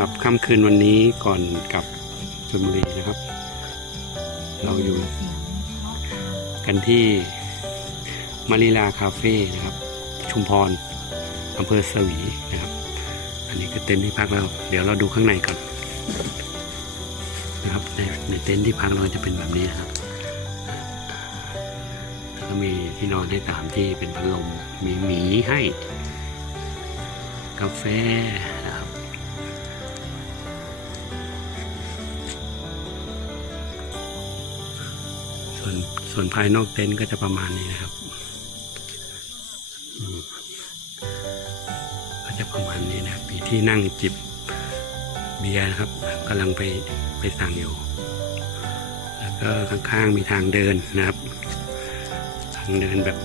แบบค่ำคืนวันนี้ก่อนกลับชลบุรีนะครับ เราอยู่ กันที่มาริลาคาเฟ่นะครับ ชุมพรอำเภอสวีนะครับ อันนี้คือเต็นท์ที่พักเรา เดี๋ยวเราดูข้างในก่อนนะครับในในเต็นท์ที่พักเราจะเป็นแบบนี้นะครับแล้วก็มีที่นอนให้สามที่เป็นพัดลมมีหมีให้ กาแฟ วนส่วนภายนอกเต็นท์ก็จะประมาณนี้นะครับอืมก็จะประมาณนี้นะครับมีที่นั่งจิบเบียร์นะครับกำลังไปไปสั่งอยู่ แล้วก็ข้างๆมีทางเดินนะครับ ทางเดินแบบ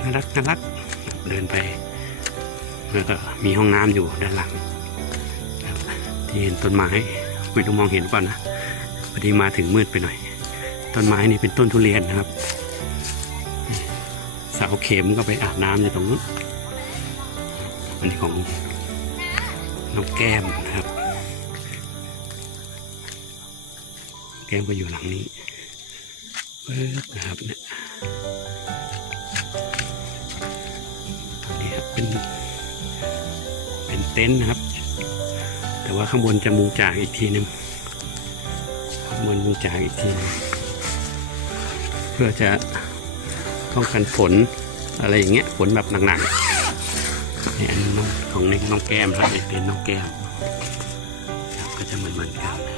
น่ารักน่ารักเดินไปแล้วก็มีห้องน้ำอยู่ด้านหลังที่เห็นต้นไม้ไม่รู้มองเห็นเปล่านะพอดีมาถึงมืดไปหน่อย ต้นไม้นี่เป็นต้นทุเรียนนะครับเสาเข็มก็ไปอาบน้ำอยู่ตรงนู้นอันนี้ของน้องแก้มนะครับ แก้มก็อยู่หลังนี้เปิดนะครับเนี่ยนี่ครับเป็นเป็นเต็นท์นะครับ แต่ว่าข้างบนจะมุงจากอีกทีหนึ่งข้างบนมุงจากอีกทีนึง เพื่อจะป้องกันฝนอะไรอย่างเงี้ยฝนแบบหนักๆนี่อันนี้น้องของนี่น้องแก้มครับเนี่ยป็นน้องแก้มก็จะเหมือนเหมือนกันนะ